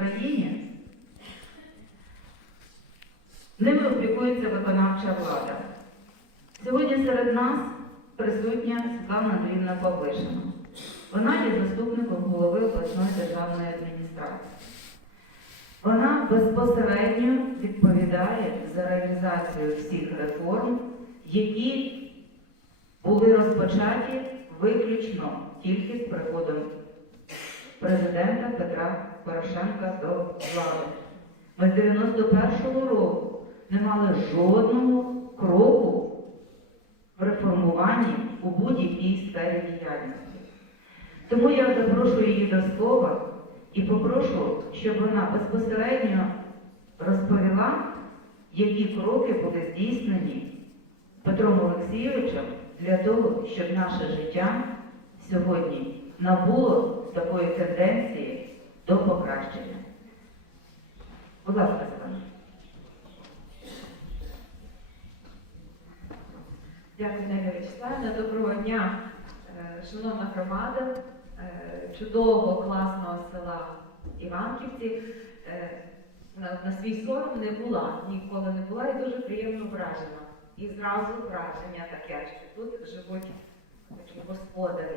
країні, ними опікується виконавча влада. Сьогодні серед нас присутня Світлана Андріївна Павлишина. Вона є заступником голови обласної державної адміністрації. Вона безпосередньо відповідає за реалізацію всіх реформ, які були розпочаті виключно тільки з приходом президента Петра Порошенка до влади. Ми з 91-го року не мали жодного кроку в реформуванні у будь-якій сфері діяльності. Тому я запрошую її до слова і попрошу, щоб вона безпосередньо розповіла, які кроки були здійснені Петром Олексійовичем для того, щоб наше життя сьогодні набуло такої тенденції до покращення. Будь ласка, Світлана. Дякую, Неля Вячеславівна. Доброго дня, е, шановна громада, е, чудового, класного села Іванківці. Е, на свій сором не була, ніколи не була і дуже приємно вражена. І зразу враження таке, що тут живуть такі господарі,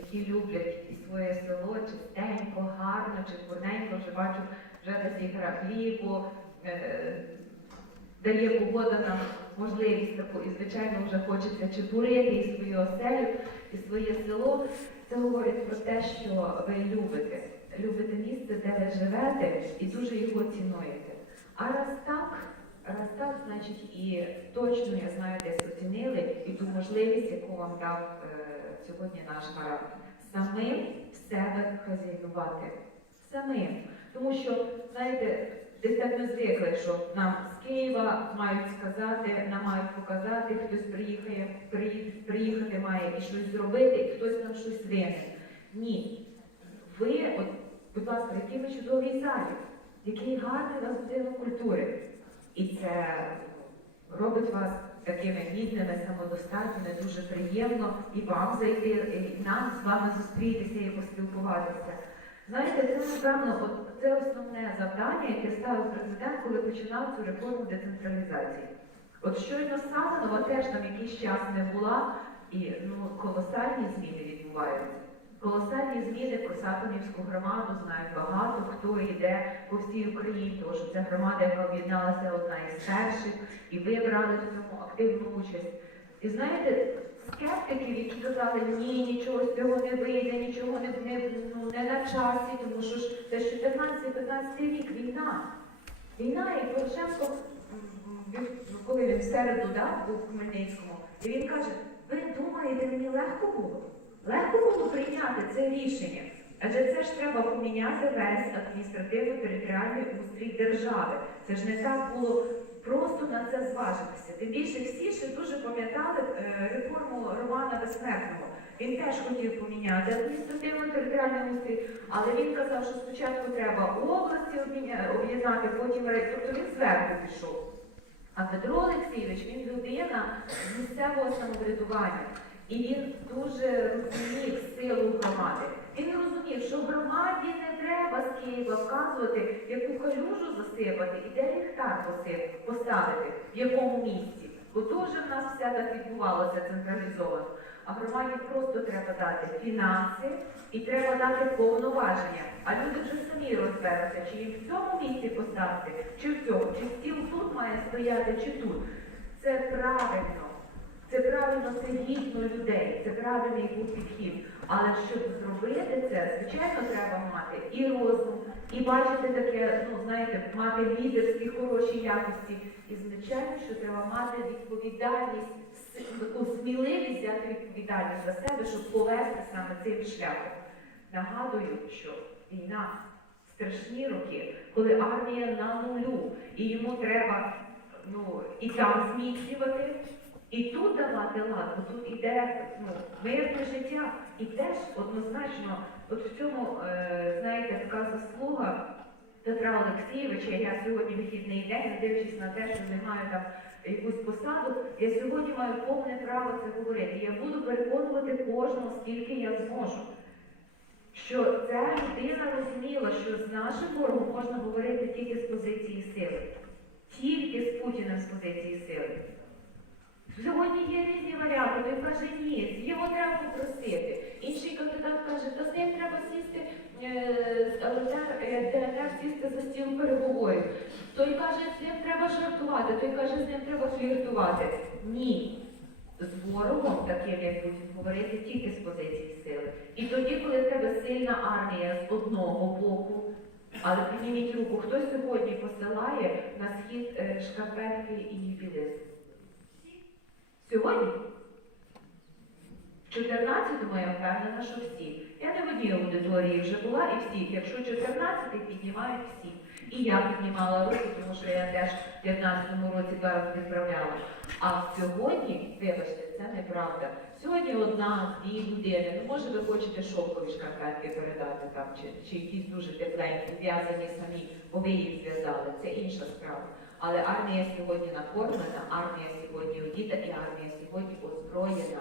які люблять і своє село чистенько, гарно, чепурненько. Вже бачу, вже десь і граблі, е, дає погода нам можливість таку, і звичайно вже хочеться чепурити і свою оселю, і своє село. Це говорить про те, що ви любите. Любите місце, де ви живете, і дуже його цінуєте. А раз так, раз так, значить і точно я знаю, десь оцінили і ту можливість, яку вам дав е, сьогодні наш гарант. Самим в себе хазяйнувати. Самим. Тому що, знаєте, десь так ми звикли, що нам з Києва мають сказати, нам мають показати, хтось приїхає, приїхати має і щось зробити, і хтось нам щось винен. Ні. Ви, от, будь ласка, які ви чудовій залі, який гарний у будинок культури. І це робить вас такими гідними, самодостатніми, дуже приємно і вам зайти, і нам з вами зустрітися і поспілкуватися. Знаєте, це напевно, от це основне завдання, яке ставив президент, коли починав цю реформу децентралізації. От щойно Савинова теж там якийсь час не була, і ну, колосальні зміни відбуваються. Зміни про Сатанівську громаду знають багато, хто йде по всій Україні, тому що це громада, яка об'єдналася одна із перших, і ви брали в цьому активну участь. І знаєте, скептиків, які казали, ні, нічого з цього не вийде, нічого не, не, ну, не на часі, тому що ж це ж 14-15 рік війна. Війна і Порошенко, ну, коли він в середу да, був в Хмельницькому, і він каже, ви думаєте, мені легко було? Легко було прийняти це рішення. Адже це ж треба поміняти весь адміністративно-територіальний устрій держави. Це ж не так було просто на це зважитися. Тим більше всі ще дуже пам'ятали е, реформу Романа Безсмертного. Він теж хотів поміняти адміністративно-територіальний устрій, але він казав, що спочатку треба області об'єднати, потім рай- тобто він зверху пішов. А Петро Олексійович він людина місцевого самоврядування. І він дуже розумів силу громади. Він розумів, що громаді не треба з Києва вказувати, яку калюжу засипати і де ліхтар поставити, в якому місці. Бо дуже в нас все так відбувалося централізовано. А громаді просто треба дати фінанси і треба дати повноваження. А люди вже самі розберуться, чи їм в цьому місці поставити, чи в цьому, чи стіл тут має стояти, чи тут. Це правильно. Це правильно, це гідно людей, це правильний був підхід. Але щоб зробити це, звичайно, треба мати і розум, і бачити таке, ну знаєте, мати лідерські хороші якості. І звичайно, що треба мати відповідальність, сміливість взяти відповідальність за себе, щоб повести саме цим шляхом. Нагадую, що війна страшні роки, коли армія на нулю, і йому треба ну, і там зміцнювати. І тут давати лад, бо тут іде ну, мирне життя. І теж однозначно, от в цьому, е, знаєте, така заслуга Петра Олексійовича. Я сьогодні вихідний день, дивлячись на те, що не маю там якусь посаду, я сьогодні маю повне право це говорити. Я буду переконувати кожного, скільки я зможу. що ця людина розуміла, що з нашим ворогом можна говорити тільки з позиції сили. Тільки з Путіним з позиції сили. Сьогодні є різні варіанти. Той каже, ні, його треба попросити. Інший кандидат каже, та з ним треба сісти, е, ЛНР, е, сісти за стіл переговорів. Той каже, з ним треба жартувати, той каже, з ним треба фліртувати. Ні. З ворогом, таким як Путін, говорити тільки з позиції сили. І тоді, коли в тебе сильна армія з одного боку, але підніміть руку, хто сьогодні посилає на схід е, і білизну? Сьогодні? В 14-му я впевнена, що всі. Я не в одній аудиторії вже була і всіх. Якщо 14-й піднімають всі. І я піднімала руки, тому що я теж в 15-му році два рази відправляла. А сьогодні, вибачте, це неправда. Сьогодні одна, дві людини. Ну, може, ви хочете шовкові шкарпетки передати там, чи, чи якісь дуже тепленькі, зв'язані самі, бо ви їх зв'язали. Це інша справа. Але армія сьогодні накормлена, армія сьогодні одіта і армія сьогодні озброєна.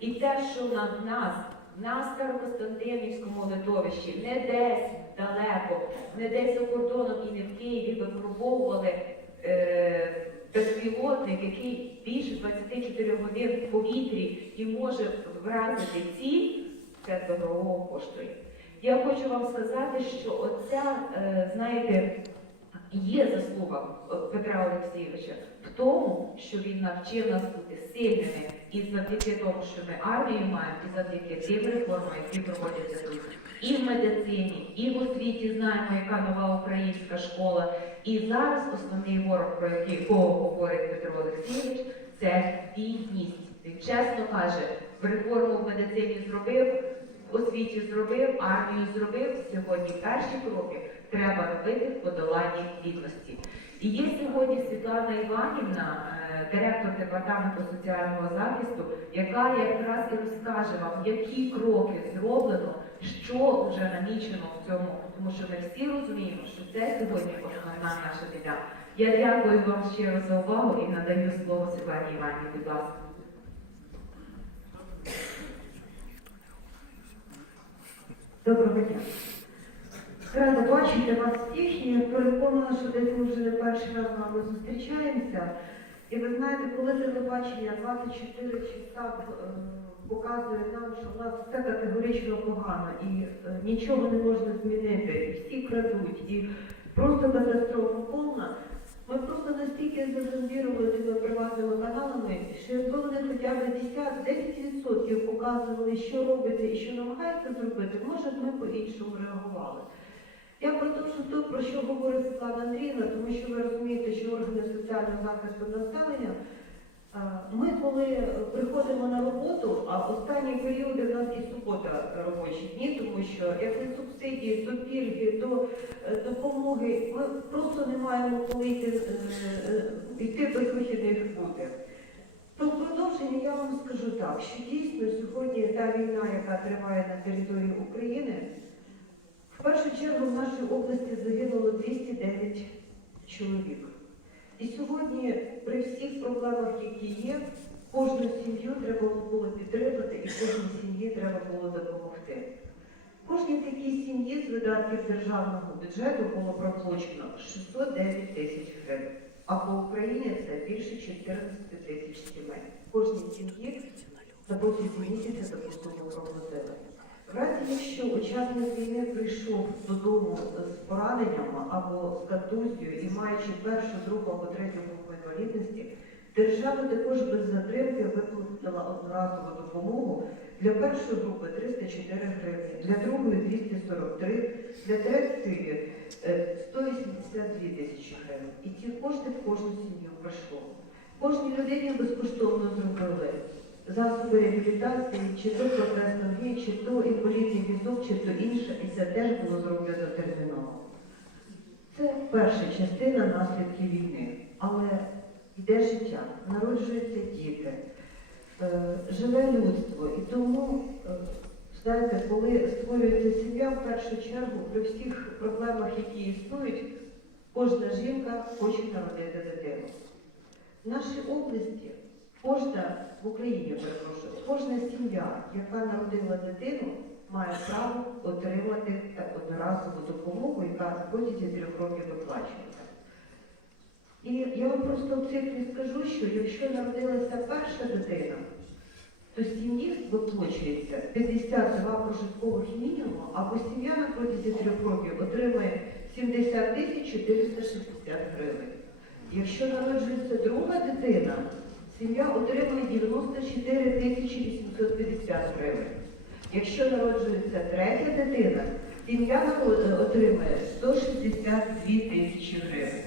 І те, що на нас, на Старокостянтинівському литовищі, не десь далеко, не десь за кордоном і не в Києві випробовували е, безпілотник, який більше 24 годин в повітрі і може вразити ціль, це дорого коштує. Я хочу вам сказати, що оця, е, знаєте, є заслуга е, Петра Олексійовича в тому, що він навчив нас бути сильними і завдяки тому, що ми армію маємо, і завдяки тим реформам, які проводяться тут. І в медицині, і в освіті знаємо, яка нова українська школа. І зараз основний ворог, про який говорить Петро Олексійович, це бідність. Він чесно каже, реформу в медицині зробив, в освіті зробив, армію зробив. Сьогодні перші кроки треба робити в подоланні бідності. І є сьогодні Світлана Іванівна, е, директор департаменту соціального захисту, яка якраз і розкаже вам, які кроки зроблено, що вже намічено в цьому, тому що ми всі розуміємо, що це сьогодні основна наша біда. Я дякую вам щиро за увагу і надаю слово Світлані Іванівні, будь ласка. Доброго дня. Рада бачити вас всіх і переконана, що десь ми вже не перший раз з вами зустрічаємося. І ви знаєте, коли телебачення 24 часа е, показує нам, що в нас все категорично погано і е, нічого не можна змінити, і всі крадуть, і просто катастрофа повна. Ми просто настільки зазомбірували цими приватними каналами, що якби вони хоча б 10, 10% показували, що робиться і що намагаються зробити, може б ми по-іншому реагували. Я про те, то, про що говорить Світлана Андріївна, тому що ви розумієте, що органи соціального захисту населення, ми коли е, приходимо на роботу, а останні періоди в нас і субота робочі дні, тому що як не субсидії, то пільги, то е, допомоги, ми просто не маємо коли йти, е, йти без вихідних бути. В продовження я вам скажу так, що дійсно сьогодні та війна, яка триває на території України, в першу чергу в нашій області загинуло 209 чоловік. І сьогодні при всіх проблемах, які є, кожну сім'ю треба було підтримати і кожній сім'ї треба було допомогти. Кожній такій сім'ї з видатків державного бюджету було проплачено 609 тисяч гривень. А по Україні це більше 14 тисяч сімей. Кожній сім'ї за протязі місяця таку суму проплатили. В разі, якщо учасник війни прийшов додому з пораненням або з контузією і маючи першу, другу або третю групу інвалідності, держава також без затримки виплатила одноразову допомогу для першої групи 304 гривні, для другої 243, для третьої е, 182 тисячі гривень. І ці кошти в кожну сім'ю прийшло. Кожній людині безкоштовно зробили засоби реабілітації, чи то протез ноги, чи то чи то інше, і це теж було зроблено терміново. Це перша частина наслідків війни. Але йде життя, народжуються діти, е, живе людство. І тому, е, знаєте, коли створюється сім'я, в першу чергу при всіх проблемах, які існують, кожна жінка хоче народити дитину. В нашій області кожна в Україні, перепрошую, кожна сім'я, яка народила дитину, має право отримати одноразову допомогу, яка протягом трьох років виплачується. І я вам просто в цифрі скажу, що якщо народилася перша дитина, то сім'ї виплачується 52 прожиткових мінімуму, або сім'я на протязі трьох років отримує 70 тисяч 460 гривень. Якщо народжується друга дитина, сім'я отримує 94 тисячі 850 гривень. Якщо народжується третя дитина, сім'я отримує 162 тисячі гривень.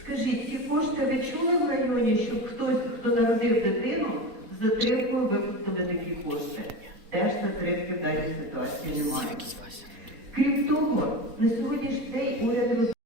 Скажіть, ці кошти ви чули в районі, щоб хтось, хто народив дитину, з затримкою виплатили такі кошти? Теж затримки в даній ситуації немає. Крім того, на сьогоднішній день уряд